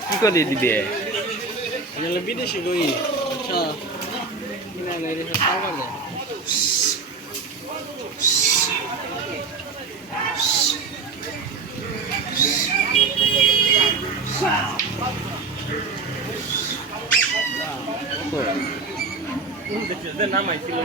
কি করে দিবে বিদেশি রুই আচ্ছা কিনা নেই পাওয়া যায় নাম আইছিল